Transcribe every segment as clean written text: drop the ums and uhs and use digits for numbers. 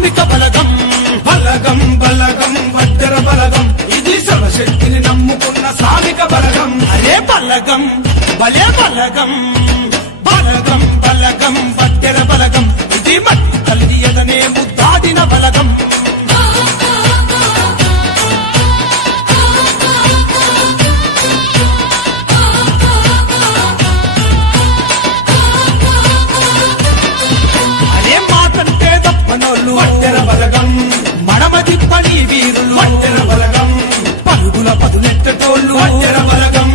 శ్రామిక బలగం బలగం బలగం వడ్డెర బలగం ఇది శివశక్తిని నమ్ముకున్న శ్రామిక బలగం అరే బలగం భలే బలగం బలగం బలగం వడ్డెర బలగం ఇది మట్టి తల్లి ఎదనే ముద్దాడిన బలగం వడ్డెర బలగం మడమ తిప్పని వీరులు వడ్డెర బలగం పరుగుల పదునెట్టటోళ్ళు వడ్డెర బలగం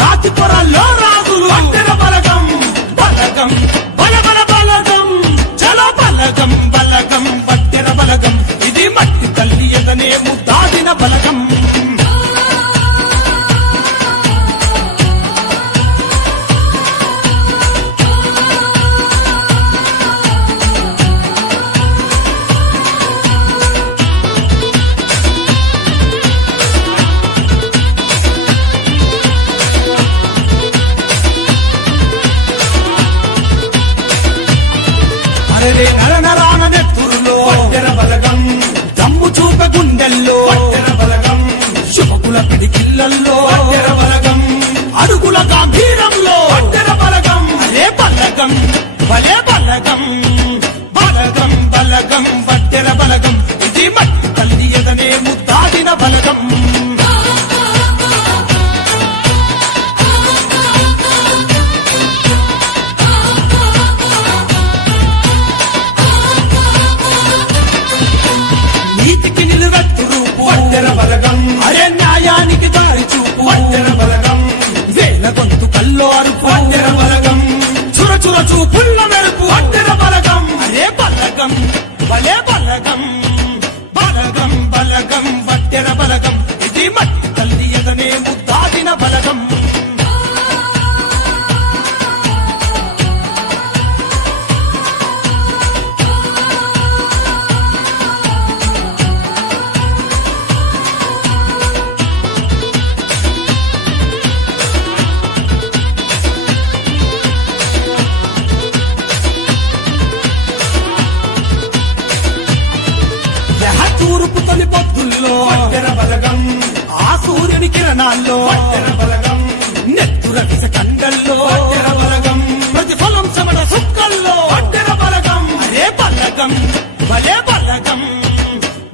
రాతి పొరల్లో రాజులు వడ్డెర బలగం బలగం బల బల బలగం చలో బలగం బలగం వడ్డెర బలగం ఇది మట్టి తల్లి ఎదనే ముద్దాడిన బలగం నరనరాన నెత్తురులో వడ్డెర బలగం దమ్ము చూప గుండెల్లో వడ్డెర బలగం శుభకుల పిడికిళ్ళల్లో వడ్డెర బలగం అడుగుల గాంభీరంలో వడ్డెర బలగం అరే బలగం భలే బలగం బలగం బలగం వడ్డెర బలగం ఇది మట్టి తల్లి ఎదనే ముద్దాడిన బలగం నీతికి నిలువెత్తు రూపు వడ్డెర బలగం అరే న్యాయానికి దారి చూపు వడ్డెర బలగం వేల గొంతు కల్లో అరుపు వడ్డెర బలగం చుర చుర చూపుల్ల మెరుపు వడ్డెర బలగం అరే బలగం భలే బలగం బలగం బలగం వడ్డెర బలగం ఇది మట్టి తల్లి ఎదనే ముద్దాడిన బలగం తూర్పు తొలి పొద్దుల్లో వడ్డెర బలగం ఆ సూర్యుని కిరణాల్లో వడ్డెర బలగం నెత్తుర విస కండల్లో వడ్డెర బలగం ప్రతిఫలం సమడ సుక్కల్లో వడ్డెర బలగం అరే బలగం భలే బలగం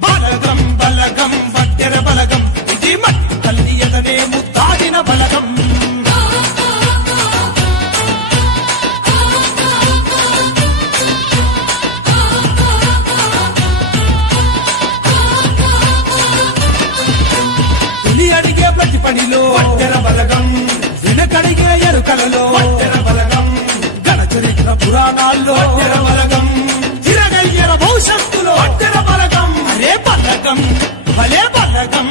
బలగం బలగం వడ్డెర బలగం ఇది మట్టి తల్లి ఎదనే ముద్దాడిన బలగం అడిగే ప్రతి పనిలో వడ్డెర బలగం వెనకడిగే ఎరుకలలో వడ్డెర బలగం గణ చరిత్ర పురాణాల్లో వడ్డెర బలగం తిరగయ్యర భవిష్యత్తులో వడ్డెర బలగం అరే బలగం భలే బలగం